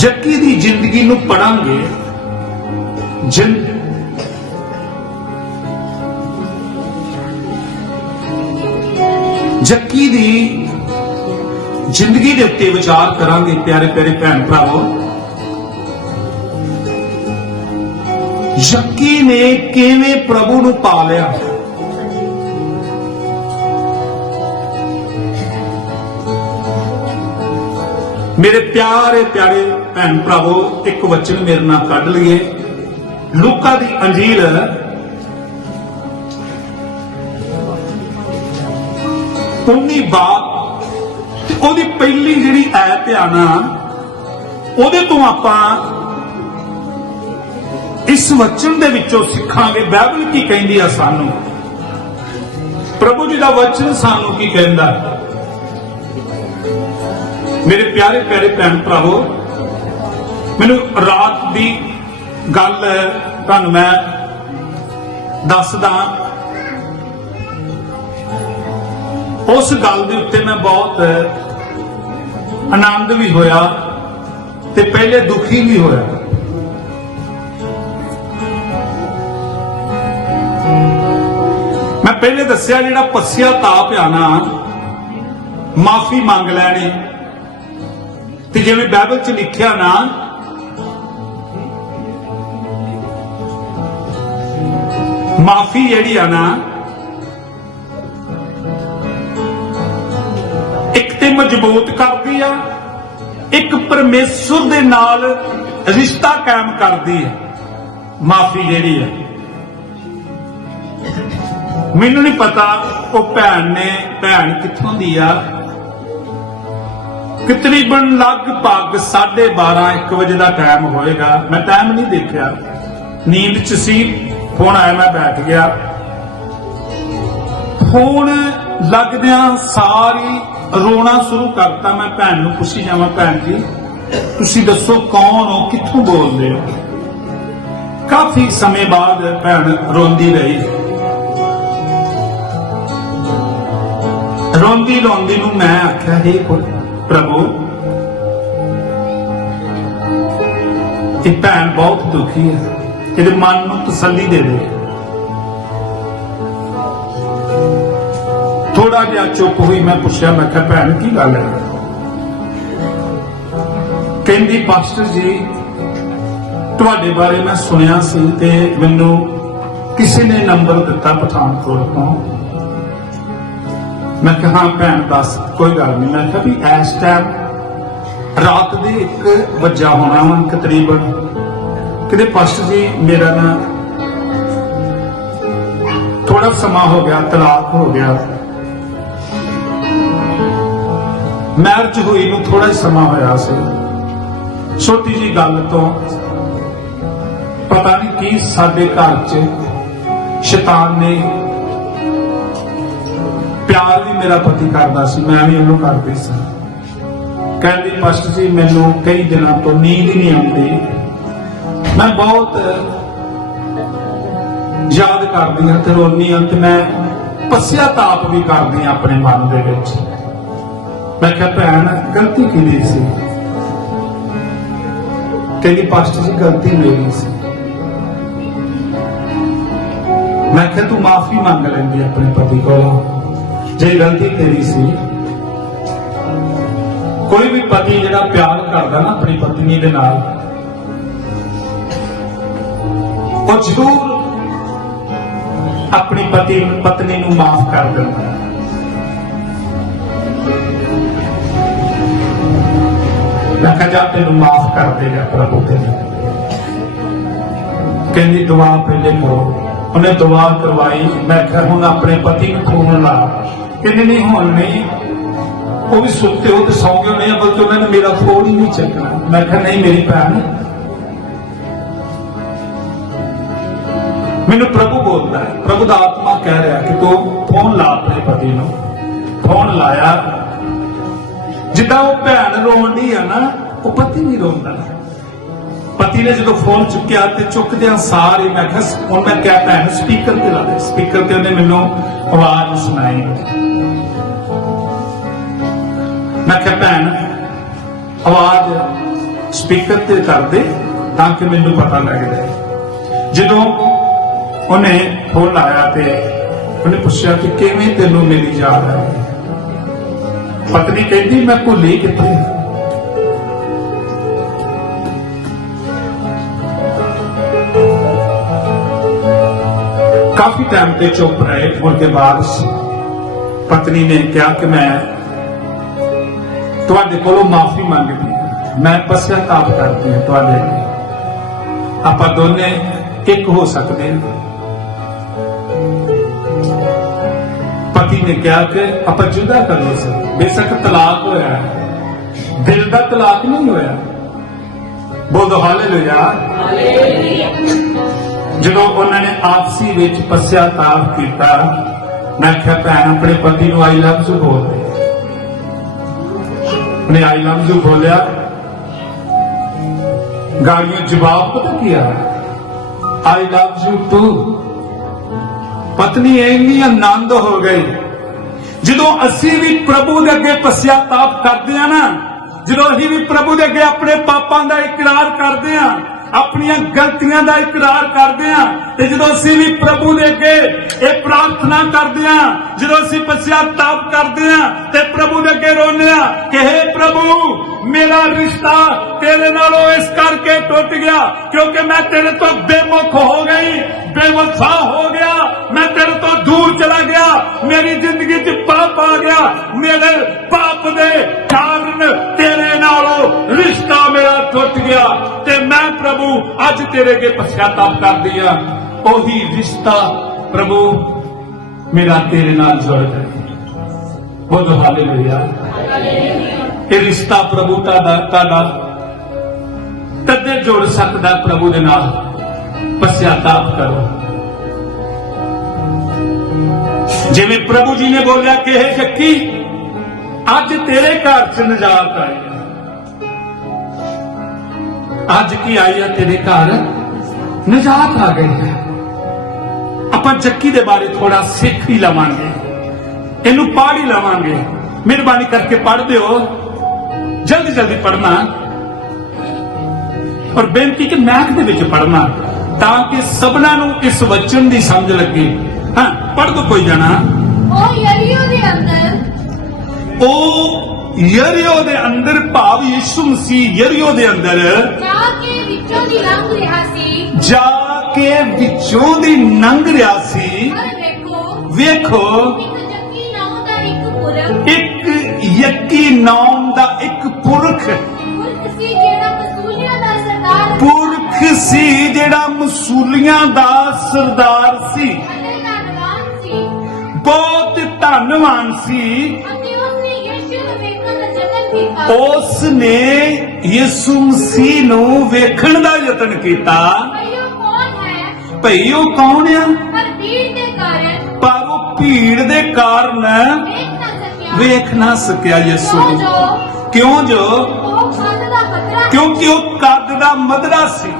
ਜੱਕੀ ਦੀ ਜ਼ਿੰਦਗੀ ਨੂੰ ਪੜਾਂਗੇ, ਜਿੰ ਜੱਕੀ ਦੀ ਜ਼ਿੰਦਗੀ ਦੇ ਉੱਤੇ ਵਿਚਾਰ ਕਰਾਂਗੇ, ਪਿਆਰੇ ਪਿਆਰੇ ਭੈਣ ਭਰਾਵੋ। ਜੱਕੀ ਨੇ ਕਿਵੇਂ ਪ੍ਰਭੂ ਨੂੰ ਪਾ ਲਿਆ? ਮੇਰੇ ਪਿਆਰੇ ਪਿਆਰੇ ਭੈਣ ਭਰਾਵੋ, ਇੱਕ ਵਚਨ ਮੇਰੇ ਨਾਲ ਕੱਢ ਲਈਏ। ਲੂਕਾ ਦੀ ਅੰਜੀਲ। ਉਨੀ ਬਾਤ ਤੇ ਉਹਦੀ ਪਹਿਲੀ ਜਿਹੜੀ ਐਤ ਆ ਨਾ ਉਹਦੇ ਤੋਂ ਆਪਾਂ ਇਸ ਵਚਨ ਦੇ ਵਿੱਚੋਂ ਸਿੱਖਾਂਗੇ, ਬਾਈਬਲ ਕੀ ਕਹਿੰਦੀ ਆ ਸਾਨੂੰ? ਪ੍ਰਭੂ ਜੀ ਦਾ ਵਚਨ ਸਾਨੂੰ ਕੀ ਕਹਿੰਦਾ? ਮੇਰੇ ਪਿਆਰੇ ਪਿਆਰੇ ਭੈਣ ਭਰਾਵੋ ਮੈਨੂੰ ਰਾਤ ਦੀ ਗੱਲ ਤੁਹਾਨੂੰ ਮੈਂ ਦੱਸਦਾ। ਉਸ ਗੱਲ ਦੇ ਉੱਤੇ ਮੈਂ ਬਹੁਤ ਆਨੰਦ ਵੀ ਹੋਇਆ ਤੇ ਪਹਿਲੇ ਦੁਖੀ ਵੀ ਹੋਇਆ। ਮੈਂ ਪਹਿਲੇ ਦੱਸਿਆ ਜਿਹੜਾ ਪੱਸਿਆ ਤਾਪ ਆ ਨਾ, ਮਾਫੀ ਮੰਗ ਲੈਣੀ। ਤੇ ਜਿਵੇਂ ਬਾਈਬਲ 'ਚ ਲਿਖਿਆ ਨਾ ਮਾਫੀ ਜਿਹੜੀ ਆ ਨਾ, ਇੱਕ ਤੇ ਮਜ਼ਬੂਤ ਕਰਦੀ ਆ, ਇੱਕ ਪਰਮੇਸ਼ਰ ਦੇ ਨਾਲ ਰਿਸ਼ਤਾ ਕਾਇਮ ਕਰਦੀ ਹੈ ਮਾਫੀ ਜਿਹੜੀ ਹੈ ਮੈਨੂੰ ਨਹੀਂ ਪਤਾ ਉਹ ਭੈਣ ਨੇ, ਭੈਣ ਕਿੱਥੋਂ ਦੀ ਆ। ਤਕਰੀਬਨ ਲਗਭਗ 12:30 1 ਵਜੇ ਦਾ ਟਾਈਮ ਹੋਏਗਾ। ਮੈਂ ਟਾਈਮ ਨਹੀਂ ਦੇਖਿਆ। ਨੀਂਦ 'ਚ ਸੀ। ਫੋਨ ਆਇਆ ਮੈਂ ਬੈਠ ਗਿਆ। ਫੋਨ ਲੱਗਦਿਆਂ ਸਾਰੀ ਰੋਣਾ ਸ਼ੁਰੂ ਕਰਤਾ ਮੈਂ ਭੈਣ ਨੂੰ, ਪੁੱਛੀ ਜਾਵਾਂ ਭੈਣ ਜੀ, ਤੁਸੀਂ ਦੱਸੋ ਕੌਣ ਹੋ, ਕਿੱਥੋਂ ਬੋਲਦੇ ਹੋ? ਕਾਫੀ ਸਮੇਂ ਬਾਅਦ ਭੈਣ ਰੋਂਦੀ ਰਹੀ। ਰੋਂਦੀ ਰੋਂਦੀ ਨੂੰ ਮੈਂ ਆਖਿਆ हे ਪ੍ਰਭੂ, ਇਹ ਭੈਣ ਬਹੁਤ ਦੁਖੀ ਹੈ। ਇਹਦੇ ਮਨ ਨੂੰ ਤਸੱਲੀ ਦੇ ਦੇ। ਥੋੜਾ ਜਿਹਾ ਚੁੱਪ ਹੋਈ ਮੈਂ ਪੁੱਛਿਆ, ਮੈਂ ਕਿਹਾ, ਭੈਣ, ਕੀ ਗੱਲ ਹੈ? ਕਹਿੰਦੀ, ਪਾਸਟਰ ਜੀ, ਤੁਹਾਡੇ ਬਾਰੇ ਮੈਂ ਸੁਣਿਆ ਸੀ ਤੇ ਮੈਨੂੰ ਕਿਸੇ ਨੇ ਨੰਬਰ ਦਿੱਤਾ ਪਠਾਨਕੋਟ ਤੋਂ। ਮੈਂ ਕਿਹਾ, ਹਾਂ, ਭੈਣ, ਦੱਸ, ਕੋਈ ਗੱਲ ਨਹੀਂ। ਮੈਂ ਕਿਹਾ ਵੀ ਇਸ ਟਾਈਮ ਰਾਤ ਦੇ 1 ਵਜਾ ਹੋਣਾ ਵਾ ਤਕਰੀਬਨ ਕਹਿੰਦੇ ਪਾਸਟਰ ਜੀ, ਮੇਰਾ ਨਾ ਥੋੜਾ ਸਮਾਂ ਹੋ ਗਿਆ, ਤਲਾਕ ਹੋ ਗਿਆ। ਮੈਰਿਜ ਹੋਈ ਨੂੰ ਥੋੜਾ ਸਮਾਂ ਹੋਇਆ ਸੀ। ਛੋਟੀ ਜੀ ਗੱਲ ਤੋਂ ਪਤਾ ਨਹੀਂ ਕੀ ਸਾਡੇ ਘਰ 'ਚ ਸ਼ੈਤਾਨ ਨੇ ਪਿਆਰ ਵੀ ਮੇਰਾ ਪਤੀ ਕਰਦਾ ਸੀ, ਮੈਂ ਵੀ ਉਹਨੂੰ ਕਰਦੀ ਸੀ। ਕਹਿੰਦੀ ਪਾਸਟਰ ਜੀ, ਮੈਨੂੰ ਕਈ ਦਿਨਾਂ ਤੋਂ ਨੀਂਦ ਹੀ ਨਹੀਂ ਆਉਂਦੀ। ਮੈਂ ਬਹੁਤ ਯਾਦ ਕਰਦੀ ਹਾਂ ਤੇ ਰੋਨੀ ਹਾਂ ਤੇ ਮੈਂ ਪਸਿਆ ਤਾਪ ਵੀ ਕਰਦੀ ਹਾਂ ਆਪਣੇ ਮਨ ਦੇ ਵਿੱਚ। ਮੈਂ ਕਿਹਾ, ਭੈਣ, ਗਲਤੀ ਕਿਹਦੀ ਸੀ? ਕਹਿੰਦੀ, ਪਾਸਟਰ ਜੀ, ਗਲਤੀ ਮੇਰੀ ਸੀ। ਮੈਂ ਕਿਹਾ, ਤੂੰ ਮਾਫੀ ਮੰਗ ਲੈਂਦੀ ਆਪਣੇ ਪਤੀ ਕੋਲੋਂ। ਜੇ ਗਲਤੀ ਤੇਰੀ ਸੀ, ਕੋਈ ਵੀ ਪਤੀ ਜਿਹੜਾ ਪਿਆਰ ਕਰਦਾ ਨਾ ਆਪਣੀ ਪਤਨੀ ਦੇ ਨਾਲ ਉਹ ਜ਼ਰੂਰ ਆਪਣੀ ਪਤੀ, ਪਤਨੀ ਨੂੰ ਮਾਫ ਕਰ ਦਿੰਦਾ ਮੈਂ ਕਿਹਾ, ਜਾ ਤੈਨੂੰ ਮਾਫ ਕਰ ਦੇਗਾ ਪ੍ਰਭੂ ਤੈਨੂੰ। ਕਹਿੰਦੀ, ਦੁਆ ਪਹਿਲੇ ਕਰੋ। ਉਹਨੇ ਦੁਆ ਕਰਵਾਈ। ਮੈਂ ਕਿਹਾ, ਹੁਣ ਆਪਣੇ ਪਤੀ ਨੂੰ ਫੋਨ ਲਾ। ਕਹਿੰਦੇ, ਨਹੀਂ, ਹੁਣ ਨਹੀਂ। ਉਹ ਵੀ ਸੁੱਤੇ ਹੋ ਤੇ ਸੌ ਗਏ ਨਹੀਂ ਬਲਕਿ ਉਹਨਾਂ ਨੇ ਮੇਰਾ ਫੋਨ ਹੀ ਨਹੀਂ ਚੱਕਣਾ। ਮੈਂ ਕਿਹਾ, ਨਹੀਂ, ਮੇਰੀ ਭੈਣ ਮੈਨੂੰ ਪ੍ਰਭੂ ਬੋਲਦਾ ਹੈ। ਪ੍ਰਭੂ ਦਾ ਆਤਮਾ ਕਹਿ ਰਿਹਾ ਕਿ ਤੂੰ ਫੋਨ ਲਾ ਆਪਣੇ ਪਤੀ ਨੂੰ। ਫੋਨ ਲਾਇਆ। ਜਿੱਦਾਂ ਉਹ ਭੈਣ ਰੋਂਦੀ ਆ ਨਾ, ਉਹ ਪਤੀ ਨਹੀਂ ਰੋਂਦਾ। ਪਤੀ ਨੇ ਜਦੋਂ ਫੋਨ ਚੁੱਕਿਆ ਤੇ ਚੁੱਕਦਿਆਂ ਸਾਰ ਮੈਂ ਕਿਹਾ, ਹੁਣ ਮੈਂ ਕਿਹਾ ਭੈਣ, ਸਪੀਕਰ ਤੇ ਲਾ ਦੇ। ਸਪੀਕਰ ਤੇ ਉਹਨੇ ਮੈਨੂੰ ਆਵਾਜ਼ ਸੁਣਾਈ। ਮੈਂ ਕਿਹਾ, ਭੈਣ, ਆਵਾਜ਼ ਸਪੀਕਰ ਤੇ ਕਰ ਦੇ ਤਾਂ ਕਿ ਮੈਨੂੰ ਪਤਾ ਲੱਗ ਜਾਏ। ਜਦੋਂ ਉਹਨੇ ਫੋਨ ਲਾਇਆ ਤੇ ਉਹਨੇ ਪੁੱਛਿਆ ਕਿ ਕਿਵੇਂ ਤੈਨੂੰ ਮੇਰੀ ਯਾਦ ਆਈ? ਪਤਨੀ ਕਹਿੰਦੀ, ਮੈਂ ਭੁੱਲੀ ਕਿੱਥੇ ਕਾਫੀ ਟਾਈਮ ਤੇ ਚੁੱਪ ਰਹੇ। ਉਹਦੇ ਬਾਅਦ ਪਤਨੀ ਨੇ ਕਿਹਾ ਕਿ ਮੈਂ ਤੁਹਾਡੇ ਕੋਲੋਂ ਮਾਫੀ ਮੰਗਦੀ ਹਾਂ। ਮੈਂ ਪਛਤਾਪ ਕਰਦੀ ਹਾਂ ਤੁਹਾਡੇ ਲਈ। ਆਪਾਂ ਦੋਨੇ ਇੱਕ ਹੋ ਸਕਦੇ ਹਾਂ। ਪਤੀ ਨੇ ਕਿਹਾ ਕਿ ਆਪਾਂ ਜੁਦਾ ਕਰ ਲੋ ਸਰ। ਬੇਸ਼ੱਕ ਤਲਾਕ ਹੋਇਆ ਦਿਲ ਦਾ ਤਲਾਕ ਨਹੀਂ ਹੋਇਆ। ਬੋਲੋ ਹਾਲੇਲੂਇਆ ਜਦੋਂ ਉਹਨਾਂ ਨੇ ਆਪਸੀ ਵਿੱਚ ਪਛਤਾਪ ਕੀਤਾ, ਮੈਂ ਕਿਹਾ, ਭੈਣ, ਆਪਣੇ ਪਤੀ ਨੂੰ ਆਈ ਲਵ ਯੂ ਬੋਲ ਉਹਨੇ ਆਈ ਲਵ ਯੂ ਬੋਲਿਆ। ਗਾੜੀਆਂ ਜਵਾਬ ਪਤਾ ਕੀ ਆ? ਆਈ ਲਵ ਯੂ ਟੂ ਪਤਨੀ ਇੰਨੀ ਆਨੰਦ ਹੋ ਗਈ। ਜਦੋਂ ਅਸੀਂ ਵੀ ਪ੍ਰਭੂ ਦੇ ਅੱਗੇ ਪਛਤਾਪ ਕਰਦੇ ਆ ਨਾ, ਜਦੋਂ ਅਸੀਂ ਵੀ ਪ੍ਰਭੂ ਦੇ ਅੱਗੇ ਆਪਣੇ ਪਾਪਾਂ ਦਾ ਇਕਰਾਰ ਕਰਦੇ ਆ ਆਪਣੀਆਂ ਗਲਤੀਆਂ ਦਾ ਇਕਰਾਰ ਕਰਦੇ ਆ ਤੇ ਜਦੋਂ ਅਸੀਂ ਵੀ ਪ੍ਰਭੂ ਦੇ ਅੱਗੇ ਇਹ ਪ੍ਰਾਰਥਨਾ ਕਰਦੇ ਆ ਜਦੋਂ ਅਸੀਂ ਪਛਤਾਪ ਕਰਦੇ ਆ ਤੇ ਪ੍ਰਭੂ ਦੇ ਅੱਗੇ ਰੋਂਦੇ ਆ ਕਿ हे ਪ੍ਰਭੂ, ਮੇਰਾ ਰਿਸ਼ਤਾ ਤੇਰੇ ਨਾਲੋਂ ਇਸ ਕਰਕੇ ਟੁੱਟ ਗਿਆ, ਕਿਉਂਕਿ ਮੈਂ ਤੇਰੇ ਤੋਂ ਬੇਮੁਖ ਹੋ ਗਈ। ਬੇਵਫਾ ਹੋ ਗਿਆ। ਮੈਂ ਤੇਰੇ ਤੋਂ ਦੂਰ ਚਲਾ ਗਿਆ। ਮੇਰੀ ਜ਼ਿੰਦਗੀ 'ਚ ਪਾਪ ਆ ਗਿਆ। ਮੇਰੇ ਪਾਪ ਦੇ ਕਾਰਨ ਤੇਰੇ ਨਾਲੋਂ ਰਿਸ਼ਤਾ ਮੇਰਾ ਟੁੱਟ ਗਿਆ। ਤੇ ਮੈਂ ਪ੍ਰਭੂ, ਅੱਜ ਤੇਰੇ ਅੱਗੇ ਪਛਤਾਪ ਕਰਦੀ ਆ। ਉਹੀ ਰਿਸ਼ਤਾ ਪ੍ਰਭੂ, ਮੇਰਾ ਤੇਰੇ ਨਾਲ ਜੁੜ ਗਿਆ ਬੋਲੋ ਹਾਲੇਲੂਇਆ। ਇਹ ਰਿਸ਼ਤਾ ਪ੍ਰਭੂ ਤੁਹਾਡਾ ਤੁਹਾਡਾ ਕਦੇ ਜੁੜ ਸਕਦਾ ਪ੍ਰਭੂ ਦੇ ਨਾਲ। ਪਛਤਾਪ ਕਰੋ। ਜਿਵੇਂ ਪ੍ਰਭੂ ਜੀ ਨੇ ਬੋਲਿਆ ਕਿ ਇਹ ਜੱਕੀ ਅੱਜ ਤੇਰੇ ਘਰ ਚ ਨਜਾਤ ਆਈ ਅੱਜ ਕੀ ਆਈ ਹੈ ਤੇਰੇ ਘਰ? ਨਜਾਤ ਆ ਗਈ ਹੈ। ਆਪਾਂ ਜੱਕੀ ਦੇ ਬਾਰੇ ਥੋੜਾ ਸਿੱਖ ਹੀ ਲਵਾਂਗੇ। ਇਹਨੂੰ ਪੜ੍ਹ ਹੀ ਲਵਾਂਗੇ। ਮਿਹਰਬਾਨੀ ਕਰਕੇ ਪੜ੍ਹ ਦਿਓ ਜਲਦੀ ਜਲਦੀ ਪੜ੍ਹਨਾ। ਔਰ ਬੇਨਤੀ ਕਿ ਮੈਥ ਦੇ ਵਿੱਚ ਪੜ੍ਹਨਾ। ਤਾਂ ਕਿ ਸਭਨਾਂ ਨੂੰ ਇਸ ਵਚਨ ਦੀ ਸਮਝ ਲੱਗੇ। ਹਾਂ ਪੜ੍ਹ ਦੋ ਕੋਈ ਜਣਾ। ਉਹ ਯਰੀਓ ਦੇ ਅੰਦਰ। ਉਹ ਯਰੀਓ ਦੇ ਅੰਦਰ ਭਾਵ ਯਿਸੂ ਮਸੀਹ ਯਰੀਓ ਦੇ ਅੰਦਰ ਜਾ ਕੇ ਵਿੱਚੋਂ ਦੀ ਲੰਘ ਰਿਹਾ ਸੀ। ਜਾ ਕੇ ਵਿੱਚੋਂ ਦੀ ਲੰਘ ਰਿਹਾ ਸੀ। ਪਰ ਵੇਖੋ ਇੱਕ ਯੱਕੀ ਨਾਮ ਦਾ ਇੱਕ ਪੁਰਖ। ਪੁਰਖ। ਸੀ ਜਿਹੜਾ ਕਸੂਲੀਆਂ ਦਾ ਸਰਦਾਰ। ਪੁਰਖ ਸੀ ਜਿਹੜਾ ਮਸੂਲੀਆਂ ਦਾ ਸਰਦਾਰ ਸੀ। ਬਹੁਤ ਧੰਨਵਾਨ ਸੀ। ਅਤੇ ਉਸਨੇ ਯਿਸੂ ਨੂੰ ਵੇਖਣ ਦਾ ਯਤਨ ਕੀਤਾ। ਉਸ ਨੇ ਯਿਸੂ ਮਸੀਹ ਨੂੰ ਵੇਖਣ ਦਾ ਯਤਨ ਕੀਤਾ। ਭਈ ਉਹ ਕੌਣ ਆ? ਪਰ ਭੀੜ ਦੇ ਕਾਰਨ ਪਰ ਉਹ ਭੀੜ ਦੇ ਕਾਰਨ ਵੇਖ ਨਾ ਸਕਿਆ। ਯਿਸੂ ਕਿਉਂ ਨੂੰ। ਜੋ? ਕਿਉਂ ਕਿਉਂਕਿ ਉਹ ਕੱਦ ਦਾ ਮਦਰਾ ਸੀ।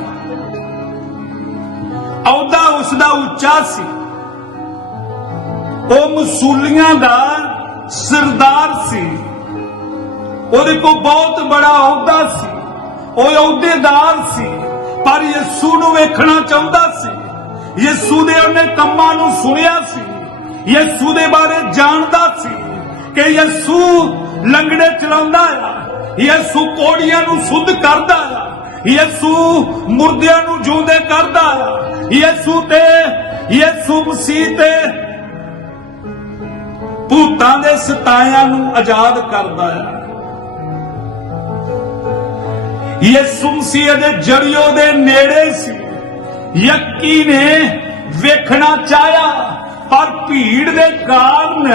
ਅਹੁਦਾ ਉਸ ਦਾ ਉੱਚਾ ਸੀ। ਉਹ ਮਸੂਲੀਆਂ ਦਾ ਸਰਦਾਰ ਸੀ। ਉਹਦੇ ਕੋਲ ਬਹੁਤ ਬੜਾ ਅਹੁਦਾ ਸੀ। ਉਹ ਅਹੁਦੇਦਾਰ ਸੀ। ਪਰ ਯਿਸੂ ਨੂੰ ਵੇਖਣਾ ਚਾਹੁੰਦਾ ਸੀ। ਯਿਸੂ ਦੇ ਉਹਨੇ ਕੰਮਾਂ ਨੂੰ ਸੁਣਿਆ ਸੀ। ਯਿਸੂ ਦੇ ਬਾਰੇ ਜਾਣਦਾ ਸੀ ਕਿ ਯਿਸੂ ਲੰਗੜੇ ਚਲਾਉਂਦਾ ਆ। ਯਿਸੂ ਕੋੜੀਆਂ ਨੂੰ ਸੁੱਧ ਕਰਦਾ ਆ। ਯਿਸੂ ਮੁਰਦਿਆਂ ਨੂੰ ਜਿਉਂਦੇ ਕਰਦਾ ਆ ਯਿਸੂ ਤੇ, ਯਿਸੂ ਮਸੀਹ ਤੇ ਭੂਤਾਂ ਦੇ ਸਤਾਇਆਂ ਨੂੰ ਆਜ਼ਾਦ ਕਰਦਾ ਆ ਯਿਸੂ ਮਸੀਹ ਦੇ ਜੜਿਓ ਦੇ ਨੇੜੇ ਸੀ। ਯਕੀ ਨੇ ਵੇਖਣਾ ਚਾਹਿਆ, ਪਰ ਭੀੜ ਦੇ ਕਾਰਨ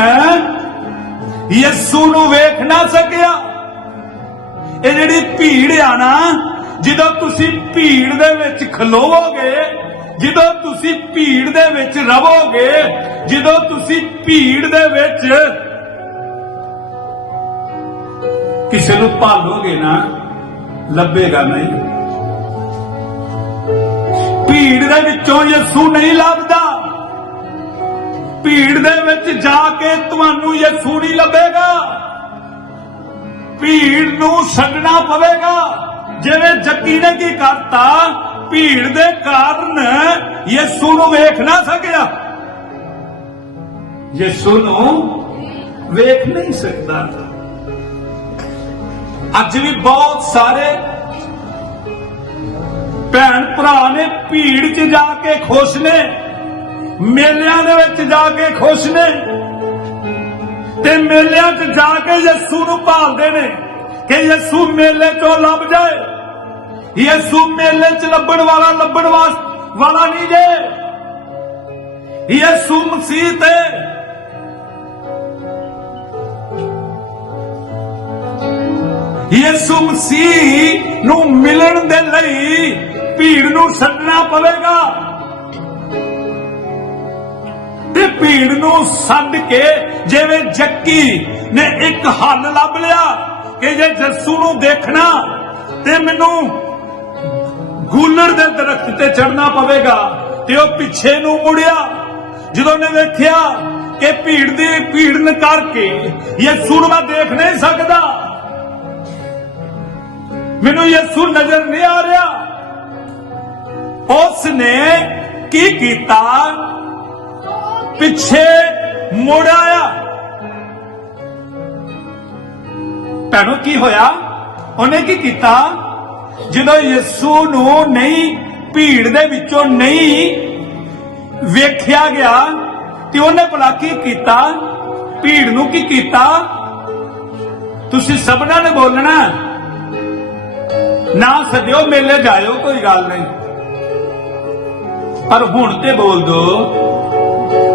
ਯਿਸੂ ਨੂੰ ਵੇਖ ਨਾ ਸਕਿਆ। ਇਹ ਜਿਹੜੀ ਭੀੜ ਆ ਨਾ ਜਦੋਂ ਤੁਸੀਂ ਭੀੜ ਦੇ ਵਿੱਚ ਖਲੋਵੋਗੇ, ਜਦੋਂ ਤੁਸੀਂ ਭੀੜ ਦੇ ਵਿੱਚ ਰਵੋਗੇ, ਜਦੋਂ ਤੁਸੀਂ ਭੀੜ ਦੇ ਵਿੱਚ ਕਿਸੇ ਨੂੰ ਭਾਲੋਗੇ ਨਾ, ਲੱਭੇਗਾ ਨਹੀਂ। ਭੀੜ ਦੇ ਵਿੱਚੋਂ ਯਿਸੂ ਨਹੀਂ ਲੱਭਦਾ। ਭੀੜ ਦੇ ਵਿੱਚ ਜਾ ਕੇ ਤੁਹਾਨੂੰ ਯਿਸੂ ਨਹੀਂ ਲੱਭੇਗਾ। ਭੀੜ ਨੂੰ ਛੱਡਣਾ ਪਵੇਗਾ। ਜਿਵੇਂ ਜੱਕੀ ਨੇ ਕੀ ਕਰਤਾ? ਭੀੜ ਦੇ ਕਾਰਨ ਯਿਸੂ ਨੂੰ ਵੇਖ ਨਾ ਸਕਿਆ। ਯਿਸੂ ਨੂੰ ਵੇਖ ਨਹੀਂ ਸਕਦਾ। ਅੱਜ ਵੀ ਬਹੁਤ ਸਾਰੇ ਭੈਣ ਭਰਾ ਨੇ ਭੀੜ 'ਚ ਜਾ ਕੇ ਖੁਸ਼ ਨੇ, ਮੇਲਿਆਂ ਦੇ ਵਿੱਚ ਜਾ ਕੇ ਖੁਸ਼ ਨੇ ਤੇ ਮੇਲਿਆਂ 'ਚ ਜਾ ਕੇ ਯਿਸੂ ਨੂੰ ਭਾਲਦੇ ਨੇ। ਕਿ ਯਿਸੂ ਮੇਲੇ 'ਚੋਂ ਲੱਭ ਜਾਏ। ਯਿਸੂ ਮੇਲੇ 'ਚ ਲੱਭਣ ਵਾਲਾ ਲੱਭਣ ਵਾਲਾ ਨਹੀਂ ਜੇ। ਯਿਸੂ ਮਸੀਹ ਤੇ ਯਿਸੂ ਮਸੀਹ ਨੂੰ ਮਿਲਣ ਦੇ ਲਈ ਭੀੜ ਨੂੰ ਛੱਡਣਾ ਪਵੇਗਾ। ਤੇ ਭੀੜ ਨੂੰ ਛੱਡ ਕੇ ਜਿਵੇਂ ਜੱਕੀ ਨੇ ਇੱਕ ਹੱਲ ਲੱਭ ਲਿਆ। ਕਿ ਜੇ ਜੱਸੂ ਨੂੰ ਦੇਖਣਾ ਤੇ ਮੈਨੂੰ ਗੂਲਰ ਦੇ ਦਰਖਤ ਤੇ ਚੜਨਾ ਪਵੇਗਾ ਤੇ ਉਹ ਪਿੱਛੇ ਨੂੰ ਮੁੜਿਆ। ਜਦੋਂ ਨੇ ਵੇਖਿਆ ਕਿ ਭੀੜ ਦੀ ਭੀੜ ਕਰਕੇ ਯਿਸੂ ਨੂੰ ਮੈਂ ਦੇਖ ਨਹੀਂ ਸਕਦਾ, ਮੈਨੂੰ ਯਿਸੂ ਨਜ਼ਰ ਨਹੀਂ ਆ ਰਿਹਾ। ਉਸ ਨੇ ਕੀ ਕੀਤਾ? ਪਿੱਛੇ ਮੁੜ ਆਇਆ। ਭੈਣੋ, ਕੀ ਹੋਇਆ? ਉਹਨੇ ਕੀ ਕੀਤਾ? ਜਦੋਂ ਯਿਸੂ ਨੂੰ ਨਹੀਂ, ਭੀੜ ਦੇ ਵਿੱਚੋਂ ਨਹੀਂ ਵੇਖਿਆ ਗਿਆ, ਤੇ ਉਹਨੇ ਭਲਾ ਕੀ ਕੀਤਾ? ਭੀੜ ਨੂੰ ਕੀ ਕੀਤਾ? ਤੁਸੀਂ ਸਭਨਾਂ ਨੇ ਬੋਲਣਾ? ਨਾ ਸਦਿਓ, ਮੇਲੇ ਜਾਇਓ, ਕੋਈ ਗੱਲ ਨਹੀਂ। ਪਰ ਹੁਣ ਤੇ ਬੋਲ ਦੋ।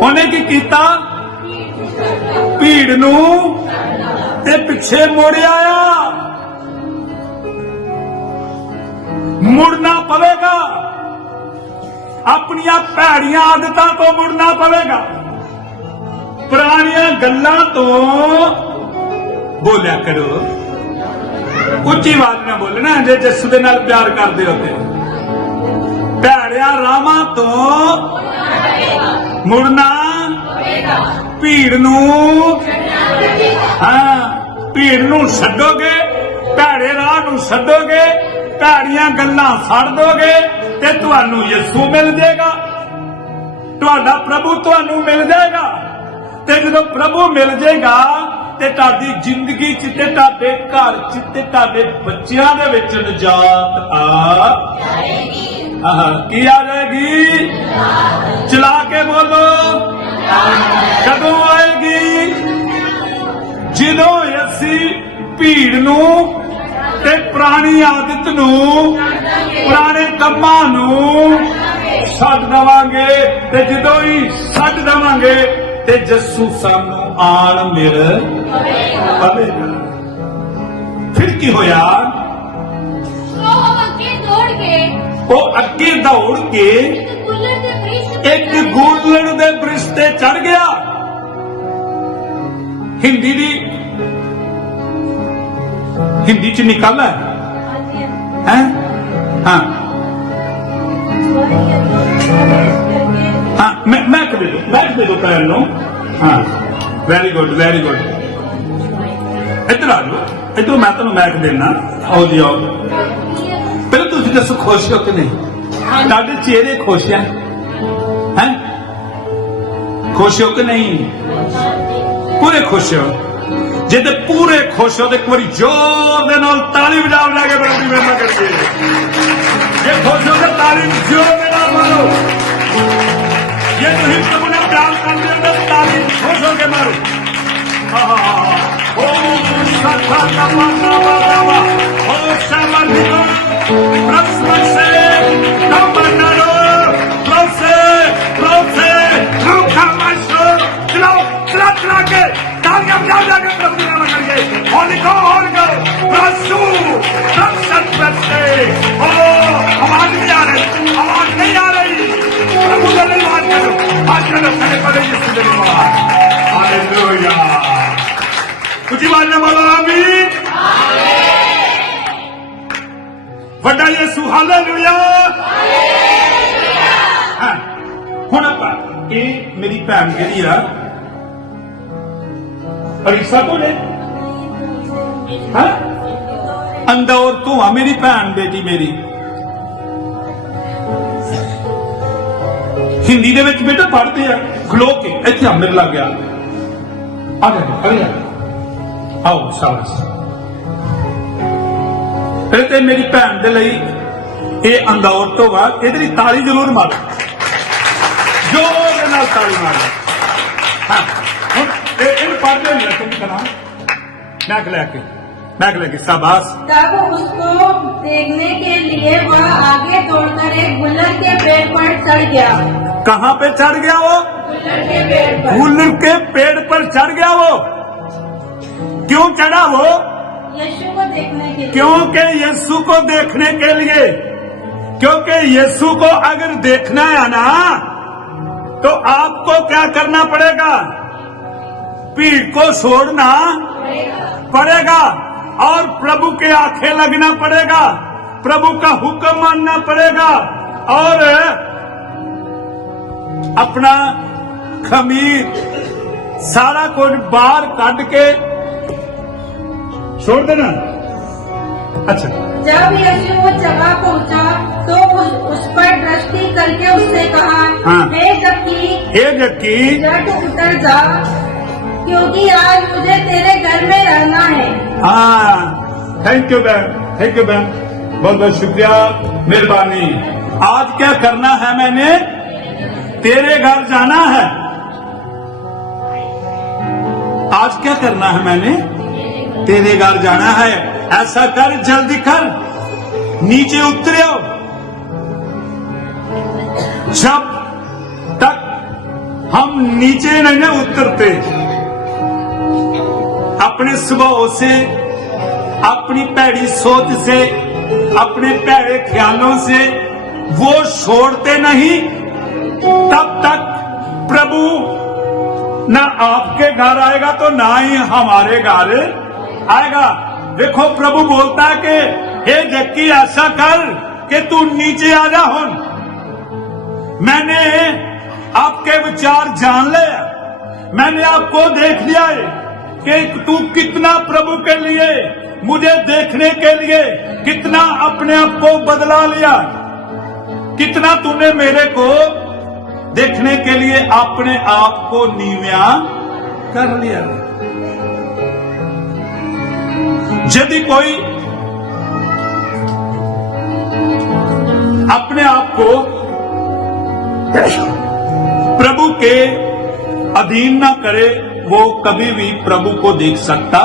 ਉਹਨੇ ਕੀ ਕੀਤਾ? ਭੀੜ ਨੂੰ ਤੇ ਪਿੱਛੇ ਮੁੜ ਆਇਆ। ਮੁੜਨਾ ਪਵੇਗਾ। ਆਪਣੀਆਂ ਭੈੜੀਆਂ ਆਦਤਾਂ ਤੋਂ ਮੁੜਨਾ ਪਵੇਗਾ। ਪੁਰਾਣੀਆਂ ਗੱਲਾਂ ਤੋਂ ਬੋਲਿਆ ਕਰੋ। ਉੱਚੀ ਆਵਾਜ਼ ਨਾਲ ਬੋਲਣਾ ਜੇ ਜੱਸੂ ਦੇ ਨਾਲ ਪਿਆਰ ਕਰਦੇ ਹੋ ਤੇ। ਭੈੜਿਆਂ ਰਾਵਾਂ ਤੋਂ ਮੁੜਨਾ। ਭੀੜ ਨੂੰ। ਹਾਂ। ਭੀੜ ਨੂੰ ਛੱਡੋਗੇ, ਭੈੜੇ ਰਾਹ ਨੂੰ ਛੱਡੋਗੇ, ਭੈੜੀਆਂ ਗੱਲਾਂ ਛੱਡ ਦੋਗੇ ਤੇ ਤੁਹਾਨੂੰ ਯਿਸੂ ਮਿਲ ਜਾਏਗਾ। ਤੁਹਾਡਾ ਪ੍ਰਭੂ ਤੁਹਾਨੂੰ ਮਿਲ ਜਾਏਗਾ। ਤੇ ਜਦੋਂ ਪ੍ਰਭੂ ਮਿਲ ਜਾਏਗਾ ਤੇ ਤੁਹਾਡੀ ਜ਼ਿੰਦਗੀ 'ਚ ਤੇ ਤੁਹਾਡੇ ਘਰ 'ਚ ਤੇ ਤੁਹਾਡੇ ਬੱਚਿਆਂ ਦੇ ਵਿੱਚ ਨਜਾਤ ਆ ਆਹ, ਕੀ ਆ ਜਾਏਗੀ? ਚਲਾ ਕੇ ਬੋਲੋ। ਕਦੋਂ ਆਏਗੀ? ਜਦੋਂ ਅਸੀਂ ਭੀੜ ਨੂੰ ਤੇ ਪੁਰਾਣੀ ਆਦਤ ਨੂੰ ਪੁਰਾਣੇ ਕੰਮਾਂ ਨੂੰ ਛੱਡ ਦਵਾਂਗੇ ਤੇ ਜਦੋਂ ਹੀ ਛੱਡ ਦਵਾਂਗੇ ਤੇ ਜੱਸੂ ਸਾਨੂੰ ਆਣ ਮਿਲ। ਪਵੇਗਾ ਫਿਰ ਕੀ ਹੋਇਆ? ਉਹ ਅੱਗੇ ਦੌੜ ਕੇ ਉਹ ਅੱਗੇ ਦੌੜ ਕੇ ਇੱਕ ਗੂਲਣ ਦੇ ਬ੍ਰਿਸ਼ ਤੇ ਚੜ ਗਿਆ। ਹਿੰਦੀ ਦੀ ਹਿੰਦੀ ਚ ਨਿਕਲ ਹੈ? ਹੈ? ਹਾਂ। ਹਾਂ ਮੈਂ ਮੈਂ ਦੇ ਦੋ ਮੈਂ ਦੇ ਦੋ ਪੈਰ ਨੂੰ। ਹਾਂ। ਵੈਰੀ ਗੁੱਡ ਵੈਰੀ ਗੁੱਡ ਇੱਧਰ ਆ ਜਾਓ। ਇੱਧਰ ਮੈਂ ਤੁਹਾਨੂੰ ਮੈਕ ਦੇਣਾ ਆਓ ਜੀ ਆਓ। ਪਹਿਲਾਂ ਤੁਸੀਂ ਦੱਸੋ ਖੁਸ਼ ਹੋ ਕਿ ਨਹੀਂ? ਤੁਹਾਡੇ ਚਿਹਰੇ ਖੁਸ਼ ਆ ਹੈ? ਖੁਸ਼ ਹੋ ਕਿ ਨਹੀਂ? ਪੂਰੇ ਖੁਸ਼ ਹੋ। ਜੇ ਤੇ ਪੂਰੇ ਖੁਸ਼ ਹੋ ਤੇ ਇੱਕ ਵਾਰੀ ਜ਼ੋਰ ਦੇ ਨਾਲ ਤਾਲੀ ਵਜਾਓ ਲੈ ਕੇ ਬੜੀ ਮਿਹਨਤ ਕਰਕੇ ਜੇ ਖੁਸ਼ ਹੋ ਤੇ ਤਾਲੀ ਜ਼ੋਰ ਦੇ ਨਾਲ ਮਾਰੋ ਜੇ ਤੁਸੀਂ ਪ੍ਰਭੂ ਨਾਲ ਪਿਆਰ ਕਰਦੇ ਹੋ ਤਾਂ ਤਾਲੀ ਖੁਸ਼ ਹੋ ਕੇ ਮਾਰੋ ਆਹਾ ਓ ਸਾਖਾ ਕਾ ਮਾਨਾ ਬਾਬਾ ਪਰੇ ਯਿਸੂ ਦੇ ਨਾਮ ਹਾਲੇਲੂਇਆ ਉੱਚੀ ਆਵਾਜ਼ ਨਾਲ ਬੋਲੋ ਆਮੀਨ ਵੱਡਾ ਯਿਸੂ ਹਾਲੇਲੂਇਆ ਹਾਂ ਹੁਣ ਆਪਾਂ ਇਹ ਮੇਰੀ ਭੈਣ ਜਿਹੜੀ ਆ ਅਰੀਸਾ ਤੋਂ ਨੇ ਹਾਂ? ਅੰਦੌਰ ਤੂੰ ਆ ਮੇਰੀ ਭੈਣ ਬੇਟੀ ਮੇਰੀ। ਹਿੰਦੀ ਦੇ ਵਿੱਚ ਬੇਟਾ ਪੜ੍ਹਦੇ ਆ, ਖਲੋ ਕੇ ਇੱਥੇ ਆ ਮੇਰੇ ਲੱਗ ਗਿਆ ਆ ਜਾ ਆ ਆਓ, ਸ਼ਾਬਾਸ਼। ਫਿਰ ਤੇ ਮੇਰੀ ਭੈਣ ਦੇ ਲਈ ਇਹ ਅੰਦੌਰ ਤੋਂ ਵਾ ਇਹਦੇ ਲਈ ਤਾਲੀ ਜ਼ਰੂਰ ਮਾਰੋ। ਜੋਰ ਨਾਲ ਤਾਲੀ ਮਾਰੋ। ਹਾਂ। ਹੁਣ ਇਹ ਇਹ ਪੜ੍ਹਦੇ ਨਹੀਂ ਤੁਮ ਕਰਾਂ ਮੈਕ ਲੈ ਕੇ ਮੈਕ ਲੈ ਕੇ शाबाश तब उसको देखने के लिए वह आगे दौड़कर एक गुल्लर के पेड़ पर चढ़ गया कहां पे चढ़ गया वो गुल्लर के पेड़ पर गुल्लर के पेड़ पर चढ़ गया वो क्यों चढ़ा वो यीशु को देखने के लिए क्योंकि यीशु को देखने के लिए क्योंकि यीशु को अगर देखना है ना तो आपको क्या करना पड़ेगा भीड़ को छोड़ना पड़ेगा और प्रभु के आँखें लगना पड़ेगा। प्रभु का हुक्म मानना पड़ेगा और अपना खमीर सारा कुछ बाहर काट के छोड़ देना। अच्छा। जब यीशु वो जगह पहुँचा तो उस, पर दृष्टि करके उसने कहा हाँ। हे जबकि हे जक्की झट उतर जा क्योंकि आज मुझे तेरे घर में रहना है। हाँ thank you ma'am thank you ma'am बहुत बहुत शुक्रिया, मेहरबानी। आज क्या करना है मैंने? तेरे घर जाना है। आज क्या करना है मैंने? तेरे घर जाना है। ऐसा कर, जल्दी कर। नीचे उतरो जब तक हम नीचे नहीं उतरते अपने स्वभाव से, अपनी भैड़ी सोच से, अपने भैड़े ख्यालों से वो छोड़ते नहीं। तब तक प्रभु ना आपके घर आएगा तो ना ही हमारे घर आएगा। देखो, प्रभु बोलता है कि, हे जक्की ऐसा कर कि तू नीचे आ जा हुन। मैंने आपके विचार जान ले, मैंने आपको देख लिया है। कि तू कितना प्रभु के लिए, मुझे देखने के लिए, कितना अपने आप को बदला लिया? कितना तूने मेरे को देखने के लिए अपने आप को नीव्या कर लिया? यदि कोई अपने आप को प्रभु के अधीन ना करे वो कभी भी प्रभु को देख सकता